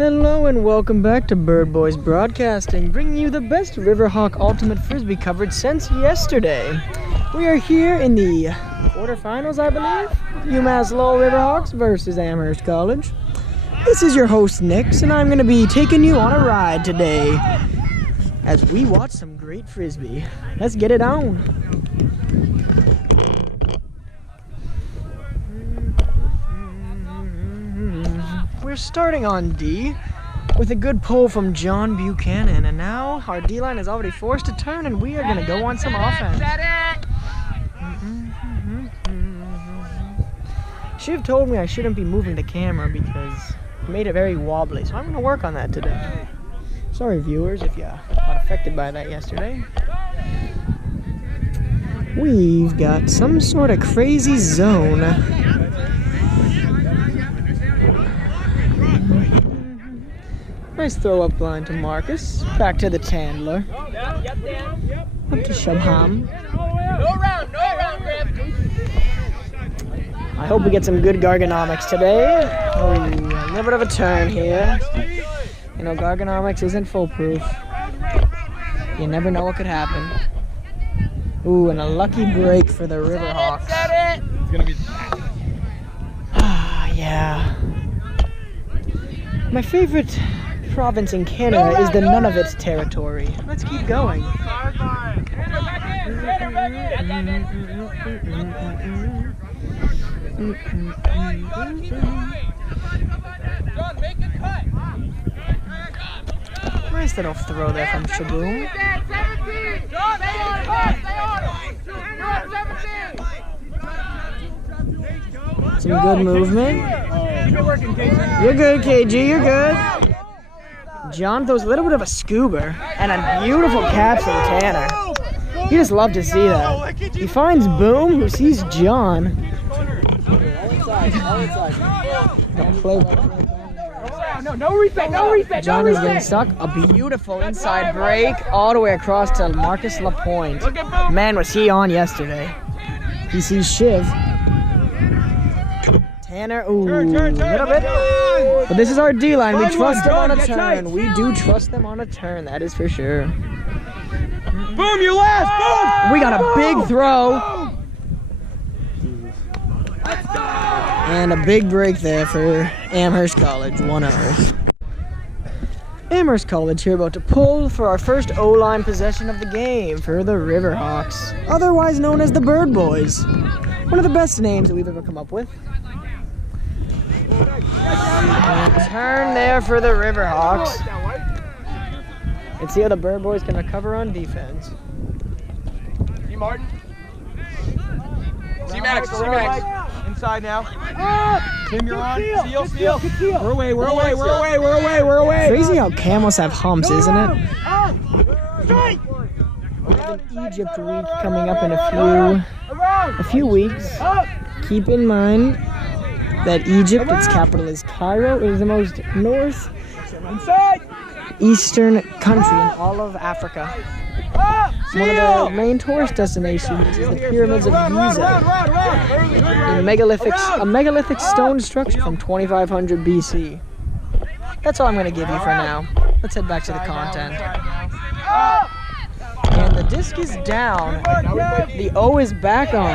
Hello and welcome back to Bird Boys Broadcasting, bringing you the best Riverhawk Ultimate Frisbee coverage since yesterday. We are here in the quarterfinals, I believe. UMass Lowell Riverhawks versus Amherst College. This is your host, Nix, and I'm going to be taking you on a ride today as we watch some great Frisbee. Let's get it on. We're starting on D with a good pull from John Buchanan, and now our D-line is already forced to turn, and we are going to go on some offense. Shiv told me I shouldn't be moving the camera because it made it very wobbly, so I'm going to work on that today. Sorry viewers if you got affected by that yesterday. We've got some sort of crazy zone. Nice throw up line to Marcus. Back to the Tandler. Up to Shabham. I hope we get some good Gargonomics today. Oh, a little bit of a turn here. You know, Gargonomics isn't foolproof. You never know what could happen. Ooh, and a lucky break for the Riverhawks. It's gonna be. Ah, yeah. My favorite province in Canada is the Nunavut territory. Let's keep going. Nice little throw there from Shaboom. Some good movement. You're good, KG, you're good. John throws a little bit of a scuba and a beautiful catch from Tanner. You just love to see that. He finds Boom, who sees John. Don't play. No reset. John is getting stuck. A beautiful inside break all the way across to Marcus LaPointe. Man, was he on yesterday. He sees Shiv. Tanner, ooh, a little bit. But this is our D-line. We trust them on a turn. We do trust them on a turn, that is for sure. Boom, you last! Boom! We got a big throw. And a big break there for Amherst College, 1-0. Amherst College here about to pull for our first O-line possession of the game for the Riverhawks, otherwise known as the Bird Boys. One of the best names that we've ever come up with. And turn there for the Riverhawks. Let's see how the Bird Boys can recover on defense. See Martin. See Max. Inside now. Tim, you're on. Steal. We're away. Crazy how camels have humps, isn't it? We have an Egypt week coming up in a few weeks. Keep in mind that Egypt, its capital is Cairo, is the most northeastern country in all of Africa. One of the main tourist destinations is the pyramids of Giza, a megalithic stone structure from 2500 BC. That's all I'm going to give you for now. Let's head back to the content. And the disc is down. The O is back on.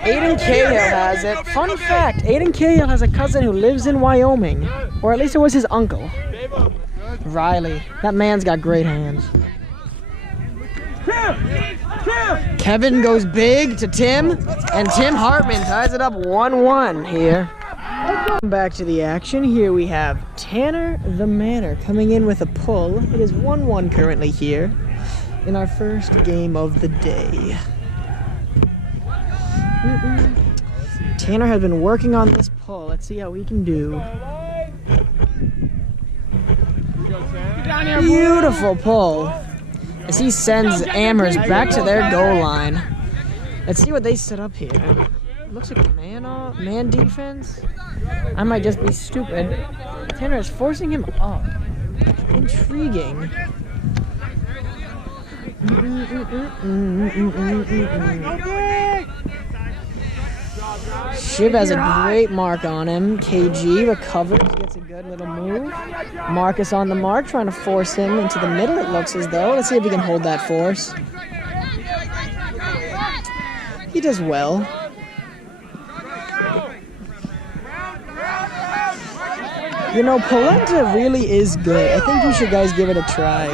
Aiden Cahill has it. Fun fact, Aiden Cahill has a cousin who lives in Wyoming. Or at least it was his uncle. Riley. That man's got great hands. Kevin goes big to Tim, and Tim Hartman ties it up 1-1 here. Back to the action. Here we have Tanner the Manor coming in with a pull. It is 1-1 currently here in our first game of the day. Tanner has been working on this pull. Let's see how we can do. Beautiful pull as he sends Amherst back to their goal line. Let's see what they set up here. Looks like a man defense. I might just be stupid. Tanner is forcing him up. Intriguing. Shiv has a great mark on him. KG recovers, gets a good little move. Marcus on the mark, trying to force him into the middle, it looks as though. Let's see if he can hold that force. He does well. You know, polenta really is good. I think you should guys give it a try.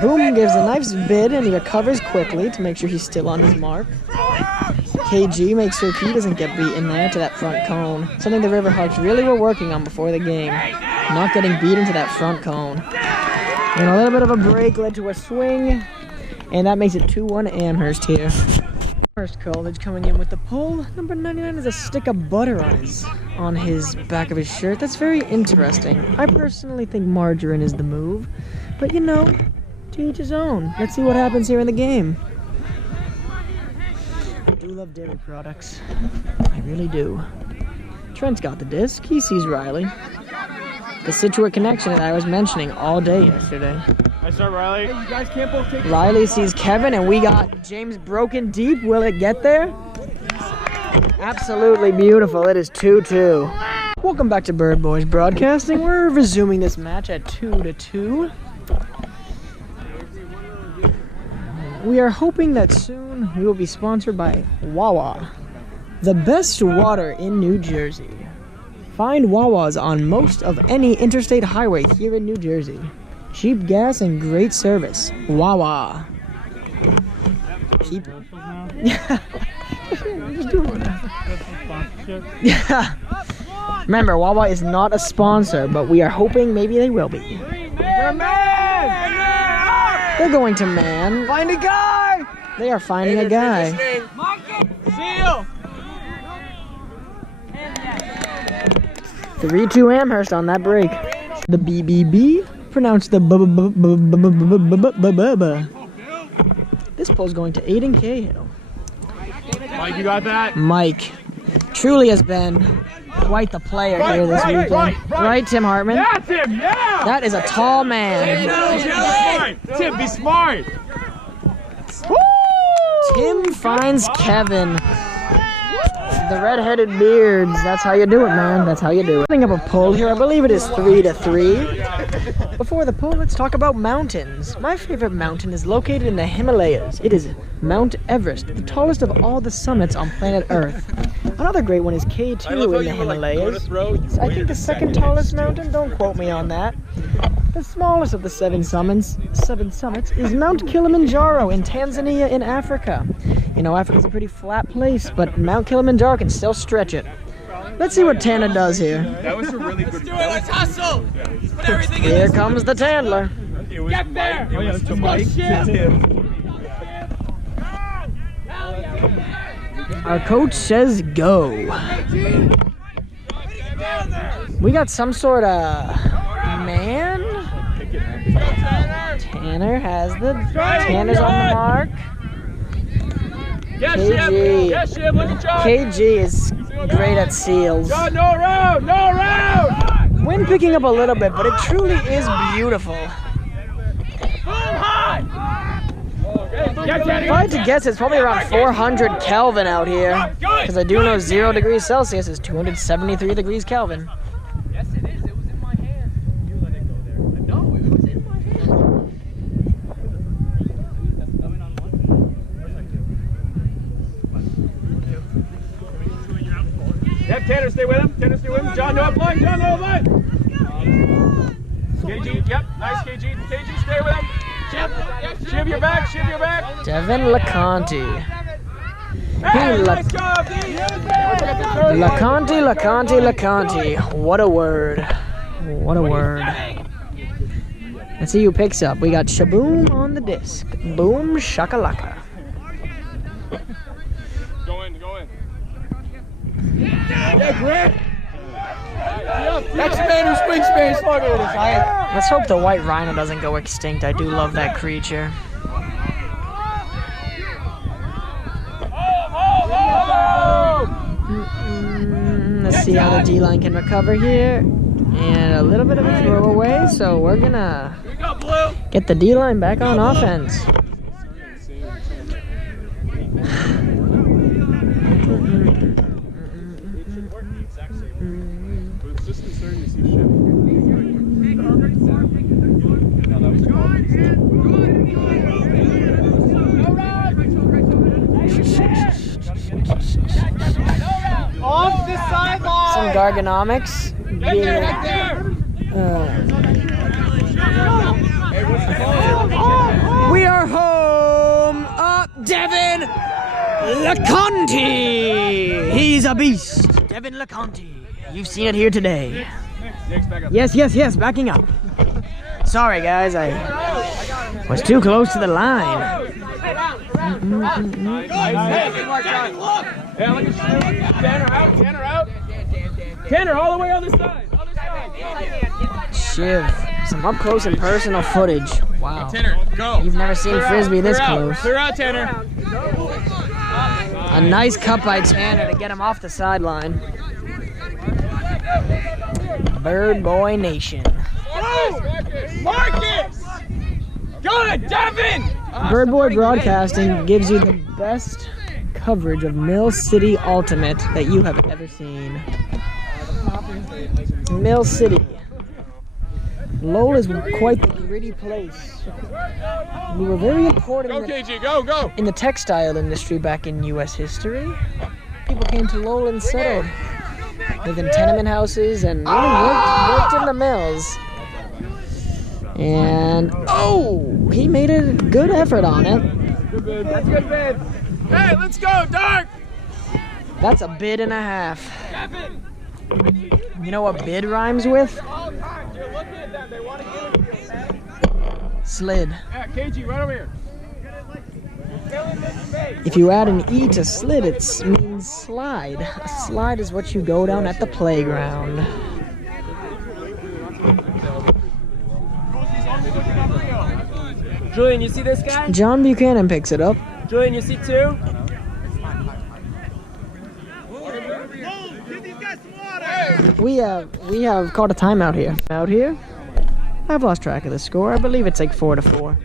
Boom gives a nice bid and he recovers quickly to make sure he's still on his mark. KG makes sure he doesn't get beaten there to that front cone. Something the Riverhawks really were working on before the game. Not getting beaten to that front cone. And a little bit of a break led to a swing. And that makes it 2-1 Amherst here. Amherst College coming in with the pull. Number 99 has a stick of butter on his back of his shirt. That's very interesting. I personally think margarine is the move. But you know, to each his own. Let's see what happens here in the game. I do love dairy products. I really do. Trent's got the disc. He sees Riley. The Situate connection that I was mentioning all day yesterday. I start Riley. Hey, you guys can't both take Riley sees Kevin, and we got James broken deep. Will it get there? Absolutely beautiful. It is 2-2. Welcome back to Bird Boys Broadcasting. We're resuming this match at 2-2. We are hoping that soon we will be sponsored by Wawa, the best water in New Jersey. Find Wawas on most of any interstate highway here in New Jersey. Cheap gas and great service. Wawa. Keep. Yeah. Just do whatever. Yeah. Remember, Wawa is not a sponsor, but we are hoping maybe they will be. You're man! They're going to man. Find a guy! They are finding a guy. Seal! 3-2 Amherst on that break. The BBB, pronounced the b. This poll's going to Aiden Cahill. Mike, you got that? Mike truly has been quite the player here this weekend. Right, Tim Hartman? That's him, yeah! That is a tall man. Tim, be smart! Tim finds Kevin. The red-headed beards. That's how you do it, man. That's how you do it. Putting up a poll here. I believe it is 3-3. Before the poll, let's talk about mountains. My favorite mountain is located in the Himalayas. It is Mount Everest, the tallest of all the summits on planet Earth. Another great one is K2 in the Himalayas. I think the second tallest mountain, don't quote me on that. The smallest of the seven summits is Mount Kilimanjaro in Tanzania in Africa. You know, Africa's a pretty flat place, but Mount Kilimanjaro can still stretch it. Let's see what Tanner does here. That was a really good. Let's do it. Let's hustle. Let's put everything in Here this. comes the Tandler. Get there. Oh, yeah, to Mike. Our coach says go. We got some sort of man. Tanner has Tanner's on the mark. KG is great at seals. No round, no round. Wind picking up a little bit, but it truly is beautiful. If I had to guess, it's probably around 400 Kelvin out here, because I do know 0 degrees Celsius is 273 degrees Kelvin. Yes, it is. It was in my hand. You let it go there. No, it was in my hand. Yep, Tanner, stay with him. Tanner, stay with him. John, no up line. John, no up line. KG, yep, nice KG. KG, stay with him. Shiv your back, shiv your back. Devin LeConte. Hey, nice job, D. LeConte. What a word. What a word. Let's see who picks up. We got Shaboom on the disc. Boom shakalaka. Go in. Yeah, Grant. That's the man who speaks Spanish. Let's hope the white rhino doesn't go extinct. I do love that creature. Let's see how the D-line can recover here. And a little bit of a throwaway, so we're gonna get the D-line back on offense. should work the exact same way. But it's just concerning to see shit. No, that was Off the sideline! Some Gargonomics. We are home! Devin LeConte! He's a beast! Devin LeConte. You've seen it here today. Yes, backing up. Sorry, guys, I was too close to the line. Tanner out. Tanner, all the way on the side. Shiv, some up close and personal footage. Wow. Tanner, go. You've never seen Frisbee this close. Clear out, Tanner. A nice cut by Tanner to get him off the sideline. Bird Boy Nation. Marcus! Good, Devin! Bird Boy Broadcasting gives you the best coverage of Mill City Ultimate that you have ever seen. Mill City. Lowell is quite the gritty place. We were very important Go, KG, go! in the textile industry back in U.S. history. People came to Lowell and settled. Lived in tenement houses and really worked in the mills. And, oh, he made a good effort on it. That's good, babe. Hey, let's go, Dark! That's a bid and a half. You know what bid rhymes with? Slid. Yeah, KG, right over here. If you add an E to slid, it means slide. A slide is what you go down at the playground. Julian, you see this guy? John Buchanan picks it up. Julian, you see two? We have caught a timeout here. Out here? I've lost track of the score. I believe it's like 4-4.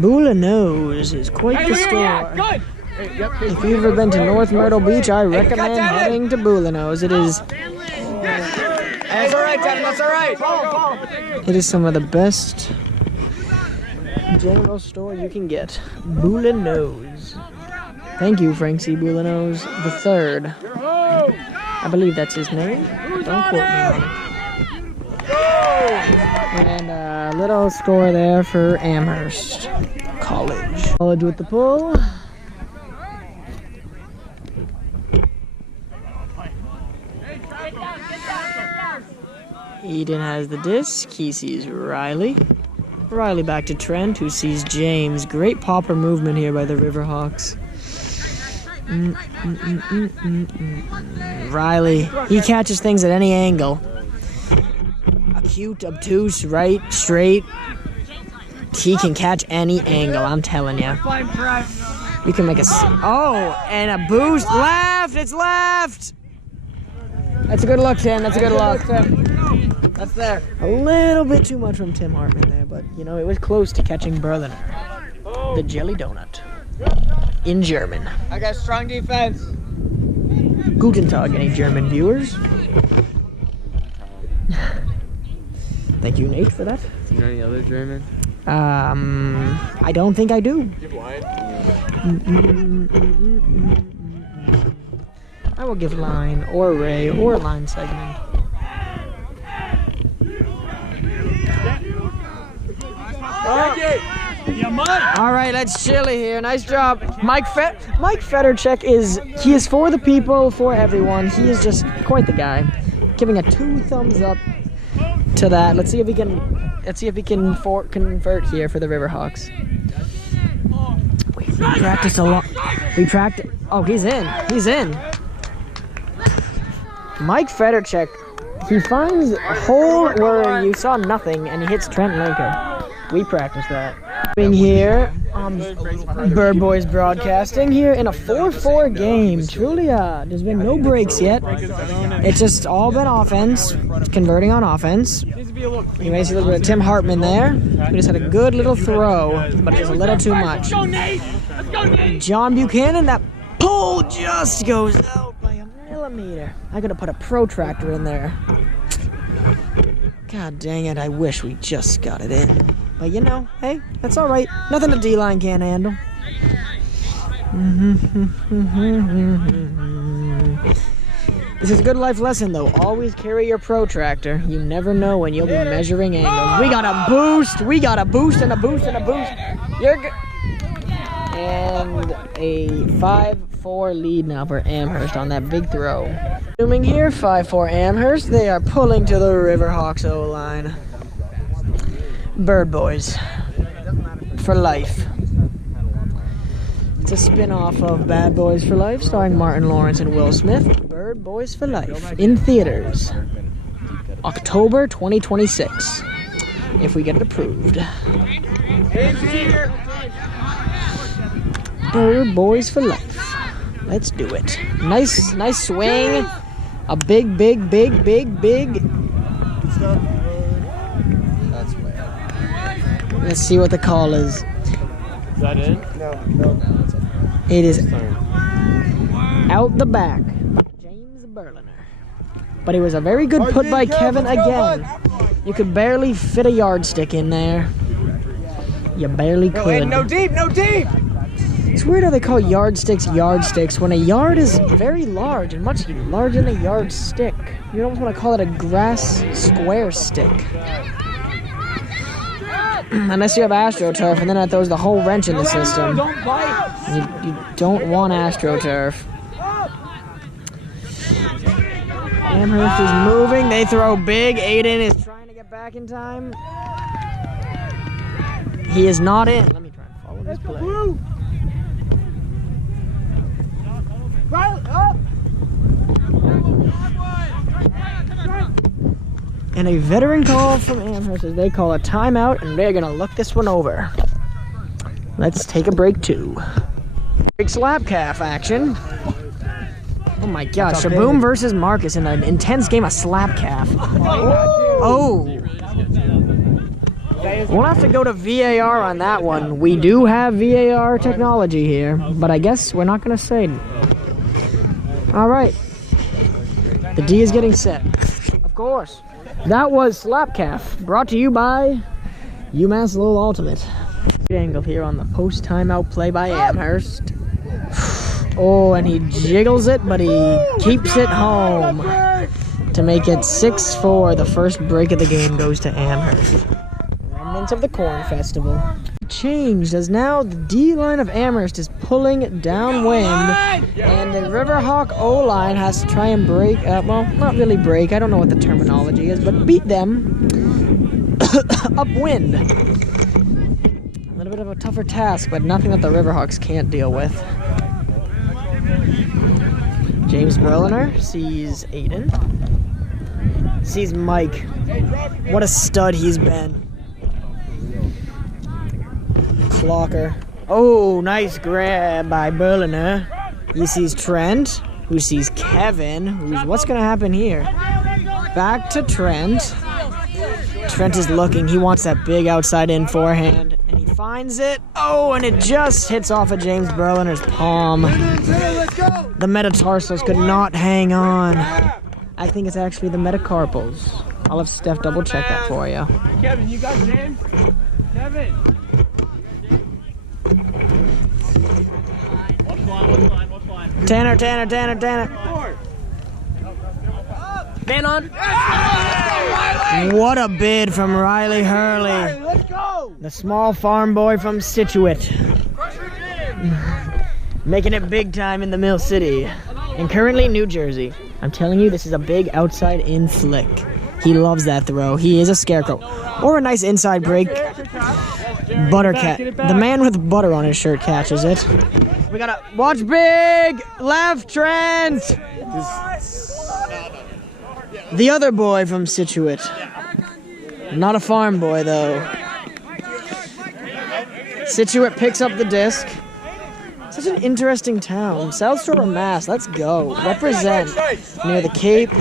Bula Nose is quite the store. Good! If you've ever been to North Myrtle Beach, I recommend heading to Bula Nose. It is That's all right, Devin, that's all right. It is some of the best general store you can get. Bula Nose. Thank you, Frank C. Bula Nose the Third. I believe that's his name. Don't quote me on it. And a little score there for Amherst College. College with the pull. Eden has the disc. He sees Riley. Riley back to Trent, who sees James. Great popper movement here by the Riverhawks. Riley, he catches things at any angle. Acute, obtuse, right, straight. He can catch any angle, I'm telling you. You can make a... Oh, and a boost. Left! It's left! That's a good look, Tim. That's a good look. That's there. A little bit too much from Tim Hartman there, but, you know, it was close to catching Berliner. The jelly donut. In German. I got strong defense. Guten Tag, any German viewers? Thank you, Nate, for that. Do you know any other German? I don't think I do. I will give line, or ray, or line segment. All right, let's chilly here. Nice job, Mike Federchek he is for the people, for everyone. He is just quite the guy. Giving a 2 thumbs up to that. Let's see if he can convert here for the Riverhawks. We practiced a lot. Oh, he's in. He's in. Mike Federchek. He finds a hole where you saw nothing, and he hits Trent Laker. We practiced that. Being here Bird Boys Broadcasting here in a 4-4 game. Truly, there's been no breaks yet. It's just all been offense, converting on offense. You may see a little bit of Tim Hartman there. We just had a good little throw, but just a little too much. John Buchanan, that pull just goes out by a millimeter. I could have put a protractor in there. God dang it, I wish we just got it in. But you know, hey, that's all right. Nothing a D-line can't handle. This is a good life lesson, though. Always carry your protractor. You never know when you'll be measuring angles. We got a boost. We got a boost and a boost and a boost. You're good. And a 5-4 lead now for Amherst on that big throw. Zooming here, 5-4 Amherst. They are pulling to the Riverhawks O-line. Bird Boys for life. It's a spin-off of Bad Boys for Life, starring Martin Lawrence and Will Smith. Bird Boys for Life in theaters, October 2026, if we get it approved. Bird Boys for Life. Let's do it. Nice swing. A big. Let's see what the call is. Is that it? No. It is out the back by James Berliner. But it was a very good put by Kevin again. You could barely fit a yardstick in there. You barely could. No deep. It's weird how they call yardsticks when a yard is very large and much larger than a yardstick. You almost want to call it a grass square stick. Unless you have AstroTurf, and then that throws the whole wrench in the system. You don't want AstroTurf. Amherst is moving. They throw big. Aiden is trying to get back in time. He is not in. Let me try and follow this play. And a veteran call from Amherst as they call a timeout, and they're going to look this one over. Let's take a break, too. Big slap calf action. Oh, my gosh. Shaboom versus Marcus in an intense game of slap calf. Oh. We'll have to go to VAR on that one. We do have VAR technology here, but I guess we're not going to say. All right. The D is getting set. Of course. That was Slap Calf, brought to you by UMass Lowell Ultimate. Angle here on the post timeout play by Amherst. Oh, and he jiggles it, but he keeps it home to make it 6-4. The first break of the game goes to Amherst. Remnants of the Corn Festival. Changed as now the D-line of Amherst is pulling downwind, and the Riverhawk O-line has to try and break, well, not really break, I don't know what the terminology is, but beat them upwind. A little bit of a tougher task, but nothing that the Riverhawks can't deal with. James Berliner sees Aiden, sees Mike. What a stud he's been. Clocker. Oh, nice grab by Berliner. He sees Trent, who sees Kevin, what's going to happen here? Back to Trent. Trent is looking. He wants that big outside in forehand, and he finds it. Oh, and it just hits off of James Berliner's palm. The metatarsals could not hang on. I think it's actually the metacarpals. I'll have Steph double check that for you. Kevin, you got James? Kevin! Watch line. Tanner. Man on. What a bid from Riley Hurley. Let's go. The small farm boy from Situate. Making it big time in the Mill City. And currently New Jersey. I'm telling you, this is a big outside in flick. He loves that throw. He is a scarecrow. Or a nice inside break. Buttercat. The man with butter on his shirt catches it. We gotta watch big left Trent. The other boy from Situate. Not a farm boy though. Situate picks up the disc. Such an interesting town. South Shore of Mass. Let's go. Represent near the Cape.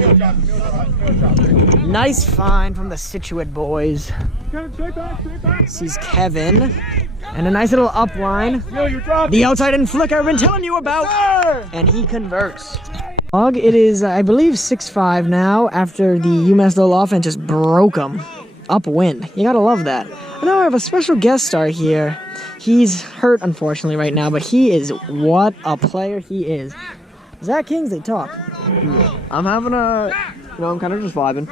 Nice find from the Situate boys. Sees Kevin. And a nice little up line. The outside in flick I've been telling you about. And he converts. It is, I believe, 6-5 now after the UMass Lowell offense just broke them. Upwind. You gotta love that. And now I have a special guest star here. He's hurt, unfortunately, right now, but he is what a player he is. Zach Kingsley, talk. I'm having a, I'm kind of just vibing.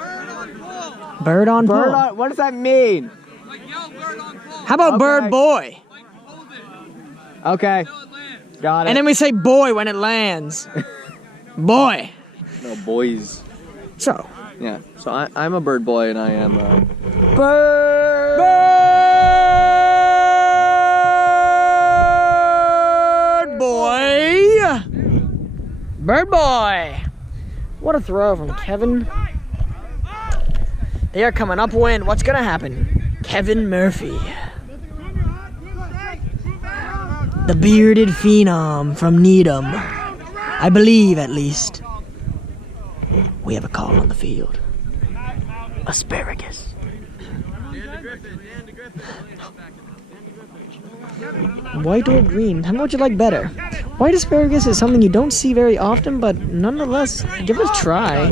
Bird on Bird pull. on, what does that mean? How about Okay. bird boy? Okay, got it. And then we say boy when it lands. Boy. No, boys. So. Yeah, so I'm a bird boy and I am a... Bird boy. Bird boy. What a throw from Kevin. They are coming upwind. What's going to happen? Kevin Murphy. The bearded phenom from Needham. I believe, at least. We have a call on the field. Asparagus. White or green? How would you like better? White asparagus is something you don't see very often, but nonetheless, give it a try.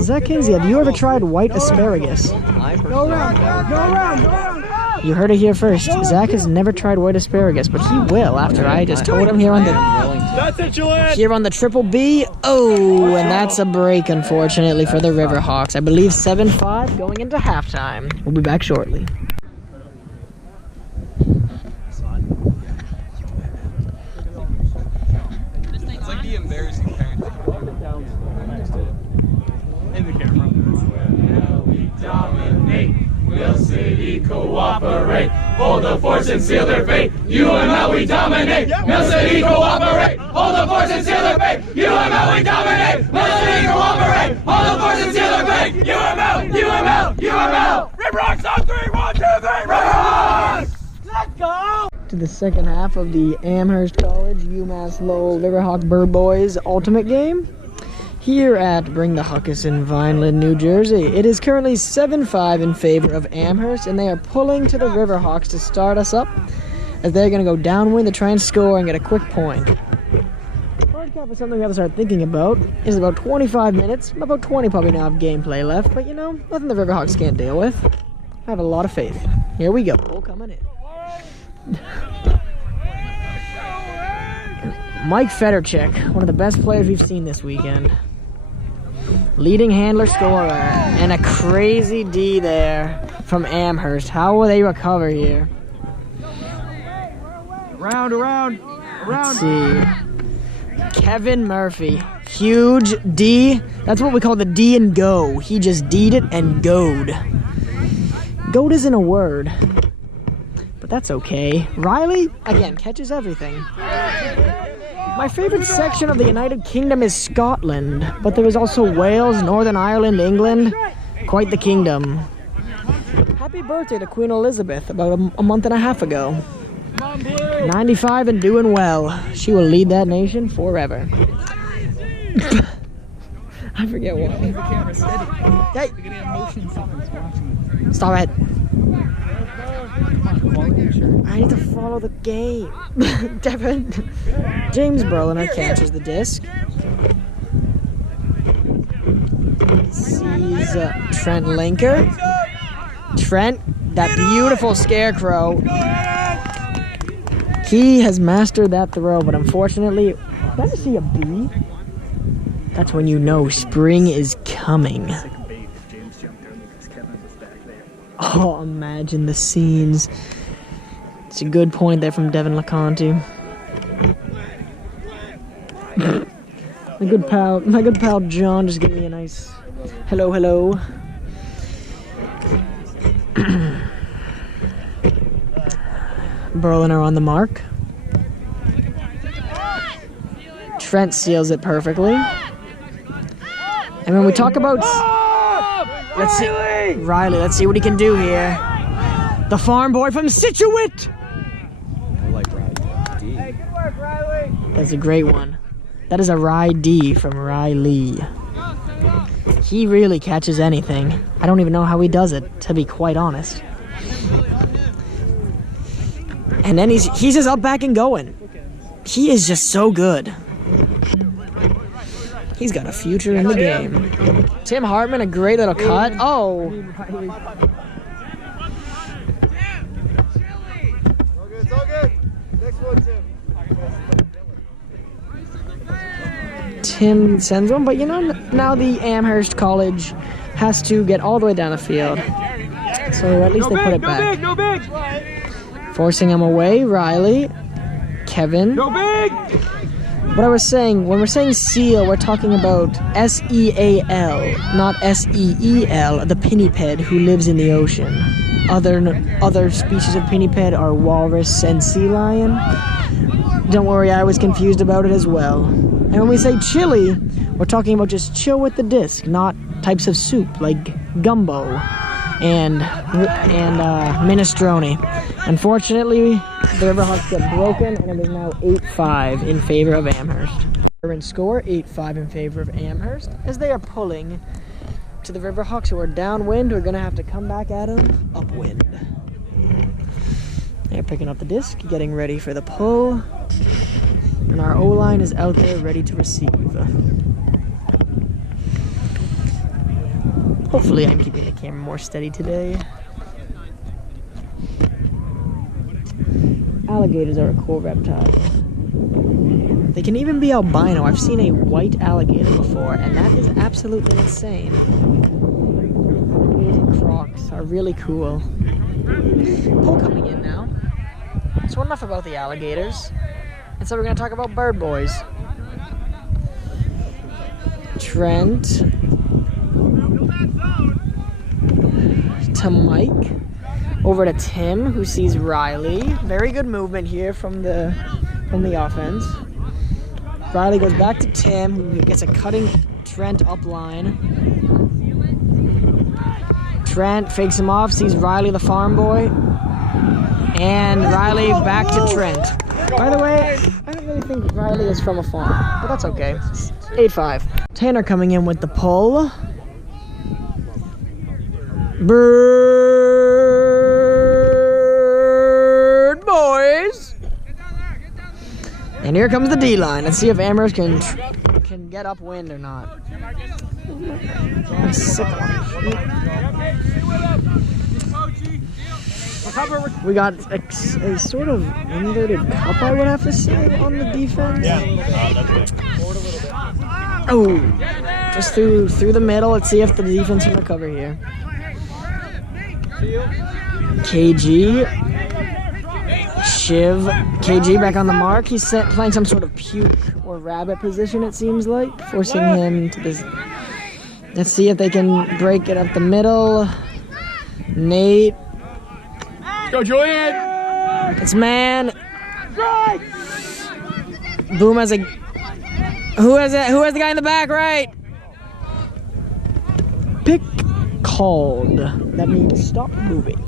Zach Kingsley, have you ever tried white asparagus? Go around. You heard it here first. Zach has never tried white asparagus, but he will after I just told him here on the Triple B. Oh, and that's a break, unfortunately, for the Riverhawks. I believe 7-5 going into halftime. We'll be back shortly. It's like the embarrassing parents. In the camera. We dominate. Will City cooperate? Hold the force and seal their fate. UML we dominate. Mill City cooperate. Hold the force and seal their fate. UML we dominate. Mill City cooperate. Hold the force and seal their fate. UML. Riverhawks on 3. 1, 2, 3. Riverhawks. Let's go. To the second half of the Amherst College UMass Lowell Riverhawk Bird Boys Ultimate Game here at Bring the Huckus in Vineland, New Jersey. It is currently 7-5 in favor of Amherst, and they are pulling to the Riverhawks to start us up as they're going to go downwind to try and score and get a quick point. Hard cap is something we have to start thinking about. It's about 25 minutes, about 20 probably now have gameplay left, but nothing the Riverhawks can't deal with. I have a lot of faith. Here we go. Goal coming in. Mike Federchek, one of the best players we've seen this weekend. Leading handler scorer. And a crazy D there from Amherst. How will they recover here? Around. Let's see. Kevin Murphy. Huge D. That's what we call the D and go. He just D'd it and goed. Goat isn't a word. But that's okay. Riley, again, catches everything. My favorite section of the United Kingdom is Scotland, but there is also Wales, Northern Ireland, England. Quite the kingdom. Happy birthday to Queen Elizabeth about a month and a half ago. 95 and doing well. She will lead that nation forever. I forget why. Hey. Stop it. I need to follow the game. Devin. James Berliner catches the disc. Sees Trent Linker. Trent, that beautiful scarecrow. He has mastered that throw, but unfortunately, did I see a B? That's when you know spring is coming. Oh, imagine the scenes. It's a good point there from Devin LeConte. My good pal John just gave me a nice hello. Berliner on the mark. Trent seals it perfectly. And when we talk about... Let's see, Riley, let's see what he can do here. The farm boy from Situate. Hey, good work, Riley. That's a great one. That is a Rye D from Riley. He really catches anything. I don't even know how he does it, to be quite honest. And then he's just up, back, and going. He is just so good. He's got a future in the game. Tim Hartman, a great little cut. Oh. It's all good. Next one, Tim. Tim sends one, but you know, now the Amherst College has to get all the way down the field. So at least they put it back. No big. Forcing him away, Riley. Kevin. No big. What I was saying, when we're saying seal, we're talking about S-E-A-L, not S-E-E-L, the pinniped who lives in the ocean. Other species of pinniped are walrus and sea lion. Don't worry, I was confused about it as well. And when we say chili, we're talking about just chill with the disc, not types of soup like gumbo and minestrone. Unfortunately, the Riverhawks get broken, and it is now 8-5 in favor of Amherst. Current score 8-5 in favor of Amherst, as they are pulling to the Riverhawks, who are downwind, who are going to have to come back at them upwind. They're picking up the disc, getting ready for the pull, and our O-line is out there ready to receive. Hopefully I'm keeping the camera more steady today. Alligators are a cool reptile. They can even be albino. I've seen a white alligator before, and that is absolutely insane. These crocs are really cool. Pull coming in now. So enough about the alligators. And so we're going to talk about bird boys. Trent to Mike. Over to Tim, who sees Riley. Very good movement here from the offense. Riley goes back to Tim, who gets a cutting Trent up line. Trent fakes him off, sees Riley the farm boy. And Riley back to Trent. By the way, I don't really think Riley is from a farm, but that's okay. 8-5. Tanner coming in with the pull. Bird boys. And here comes the D-line. Let's see if Amherst can get upwind or not. We got a sort of inverted cup, I would have to say, on the defense. Oh, just through the middle. Let's see if the defense can recover here. KG, Shiv, KG back on the mark. He's playing some sort of puke or rabbit position, it seems like, forcing him to this. Let's see if they can break it up the middle. Nate. Go, Julian. It's man. Boom has a. Who has the guy in the back, right? Pick called. That means stop moving.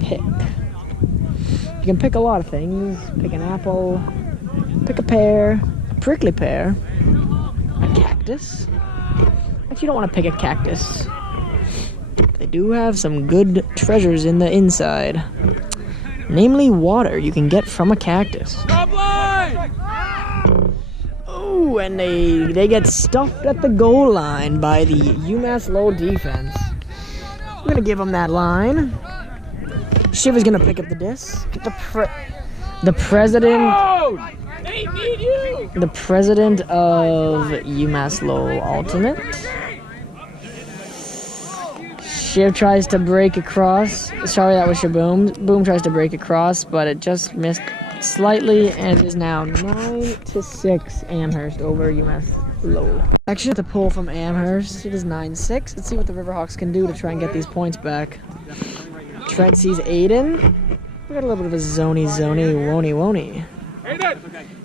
Pick. You can pick a lot of things. Pick an apple. Pick a pear. A prickly pear. A cactus. But you don't want to pick a cactus. They do have some good treasures in the inside. Namely water you can get from a cactus. Oh, and they get stuffed at the goal line by the UMass Lowell defense. We're going to give them that line. Shiv is going to pick up the disc. The president of UMass Lowell Ultimate. Shiv tries to break across. Sorry, that was Shaboom. Boom tries to break across, but it just missed slightly, and is now 9-6 Amherst over UMass Lowell. Actually, to pull from Amherst, it is 9-6. Let's see what the Riverhawks can do to try and get these points back. Trent sees Aiden. We got a little bit of a zony, wony.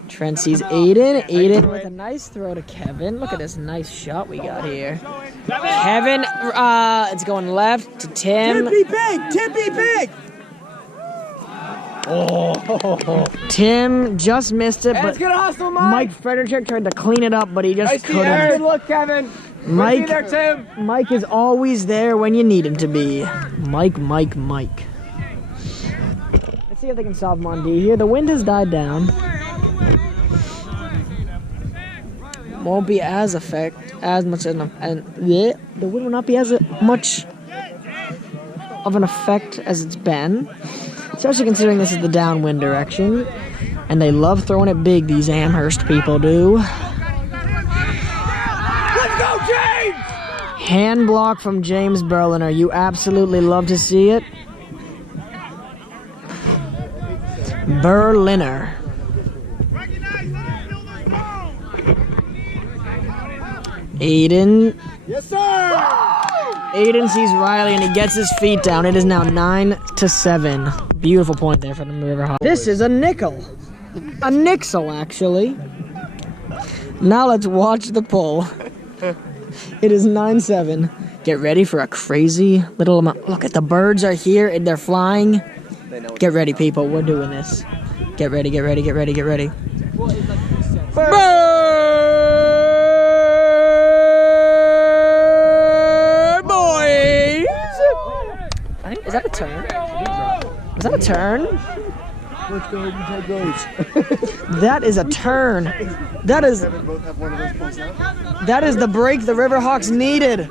Trent sees Aiden. Aiden with a nice throw to Kevin. Look at this nice shot we got here. Kevin, it's going left to Tim. Tippy big! Tippy big! Oh. Tim just missed it, but gonna hustle, Mike. Mike Frederick tried to clean it up, but he just couldn't. Good look, Kevin. Mike, There, Tim. Mike is always there when you need him to be. Mike. Let's see if they can solve Mondi here. The wind has died down. Won't be as much, and the wind will not be as much of an effect as it's been. Especially considering this is the downwind direction. And they love throwing it big, these Amherst people do. Let's go, James! Hand block from James Berliner. You absolutely love to see it. Berliner. Aiden. Yes, sir! Aiden sees Riley and he gets his feet down. It is now 9-7. Beautiful point there for the Riverhawks. This is a nickel. A nixel, actually. Now let's watch the pull. It is 9-7. Get ready for a crazy little amount. Look at the birds are here and they're flying. Get ready, people. We're doing this. Get ready. Is that a turn? Is that a turn? Let's go ahead and take those. That is a turn. That is the break the Riverhawks needed.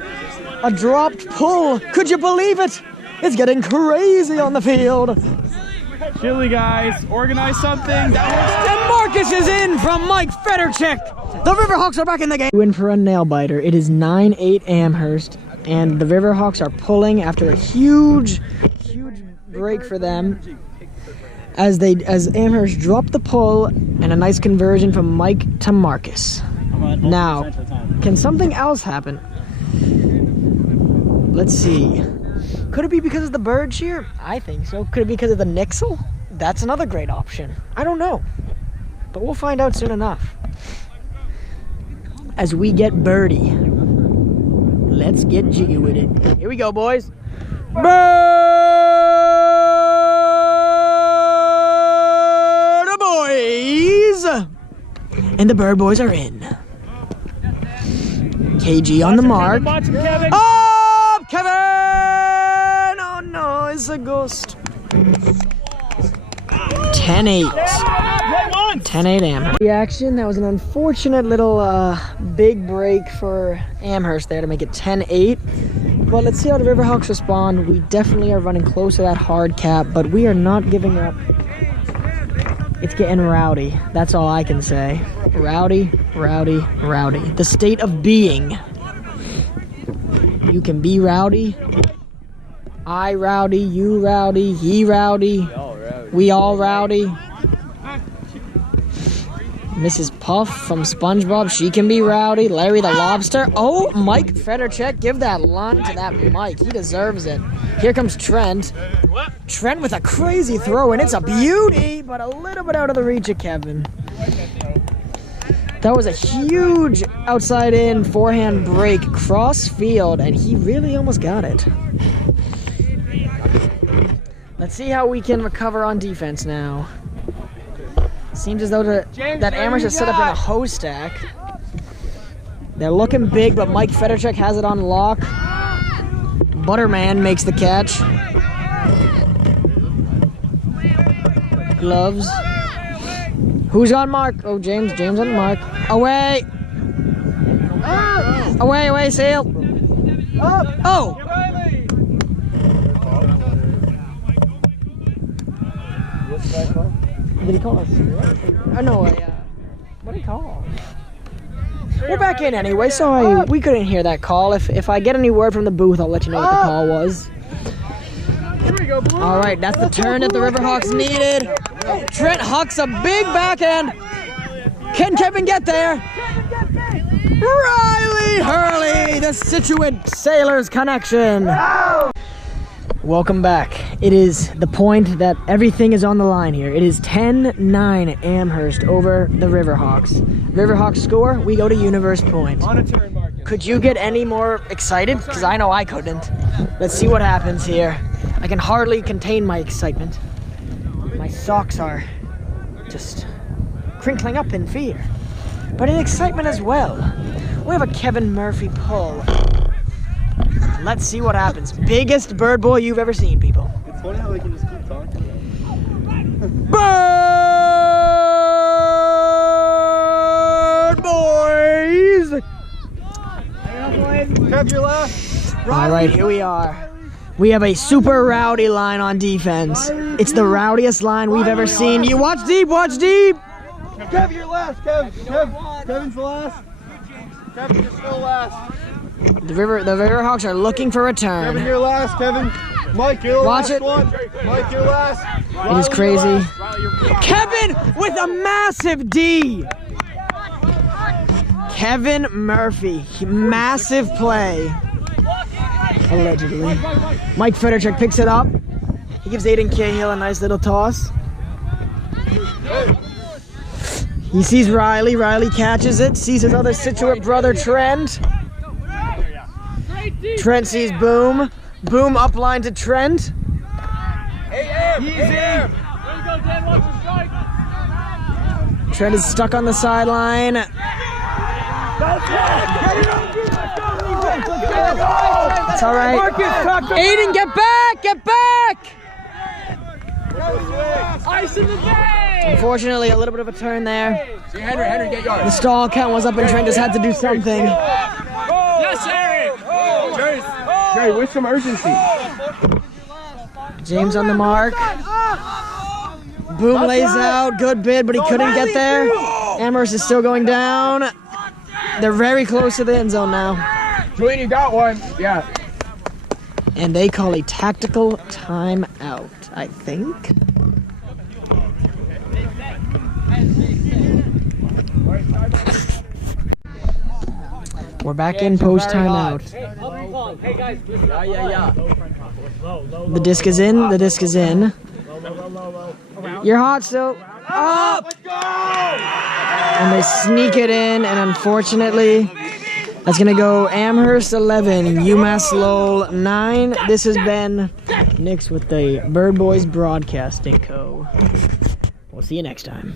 A dropped pull. Could you believe it? It's getting crazy on the field. Chili guys, organize something. And Marcus is in from Mike Federchek. The Riverhawks are back in the game. Win for a nail biter. It is 9-8 Amherst. And the Riverhawks are pulling after a huge break for them as Amherst dropped the pull and a nice conversion from Mike to Marcus. Now, can something else happen? Let's see. Could it be because of the bird cheer? I think so. Could it be because of the nixel? That's another great option. I don't know. But we'll find out soon enough. As we get birdie. Let's get jiggy with it. Here we go, boys. Bird boys! And the bird boys are in. KG on the mark. Up, Kevin! Oh no, it's a ghost. 10-8. 10-8 Amherst. Reaction, that was an unfortunate little big break for Amherst there to make it 10-8. But let's see how the Riverhawks respond. We definitely are running close to that hard cap, but we are not giving up. It's getting rowdy. That's all I can say. Rowdy. The state of being. You can be rowdy. I rowdy, you rowdy, he rowdy. We all rowdy. Mrs. Puff from SpongeBob, she can be rowdy. Larry the Lobster. Oh, Mike Federchek, give that line to that Mike. He deserves it. Here comes Trent. Trent with a crazy throw, and it's a beauty, but a little bit out of the reach of Kevin. That was a huge outside-in forehand break cross field, and he really almost got it. Let's see how we can recover on defense now. Seems as though that Amherst is set up in a hose stack. They're looking big, but Mike Federchek has it on lock. Butterman makes the catch. Gloves. Who's on mark? Oh, James on the mark. Away! Away, sail! Oh! Did he call us? Oh, no, what did he call? We're back in anyway, so we couldn't hear that call. If I get any word from the booth, I'll let you know what the call was. Here we go, Blue. All right, that's the turn that the Riverhawks needed. Trent hucks a big backhand. Can Kevin get there? Riley Hurley, the Situate Sailors connection. Welcome back. It is the point that everything is on the line here. It is 10-9 Amherst over the Riverhawks. Riverhawks score, we go to Universe Point. Could you get any more excited? Because I know I couldn't. Let's see what happens here. I can hardly contain my excitement. My socks are just crinkling up in fear, but in excitement as well. We have a Kevin Murphy pull. Let's see what happens. Biggest bird boy you've ever seen, people. It's funny how we can just keep talking. Bird boys! Kev, your left. All right, here we are. We have a super rowdy line on defense. It's the rowdiest line we've ever seen. You watch deep, watch deep. Kev, your last. Kevin's the last. Kevin, you're still last. The Riverhawks are looking for a Kevin, turn. you're last. Kevin. Mike, you're the Watch last it. one. Mike, you're last. It is crazy. Kevin with a massive D. Kevin Murphy, massive play. Allegedly. Mike Federchuk picks it up. He gives Aiden Cahill a nice little toss. He sees Riley. Riley catches it. Sees his other Situate brother, Trent. Trent sees Boom. Boom up line to Trent. Trent is stuck on the sideline. It's all right. Aiden, get back! Get back! Ice in the game! Unfortunately, a little bit of a turn there. Henry, get yours. The stall count was up and Trent just had to do something. Yes, Eric! Jerry, with some urgency. James on the mark. Boom lays out. Good bid, but he couldn't get there. Amherst is still going down. They're very close to the end zone now. Julian, you got one. Yeah. And they call a tactical timeout, I think. We're back in post timeout. Hey guys, The disc is in. The disc is in. You're hot still. Up! And they sneak it in, and unfortunately, that's gonna go Amherst 11, UMass Lowell 9. This has been Nick's with the Bird Boys Broadcasting Co. We'll see you next time.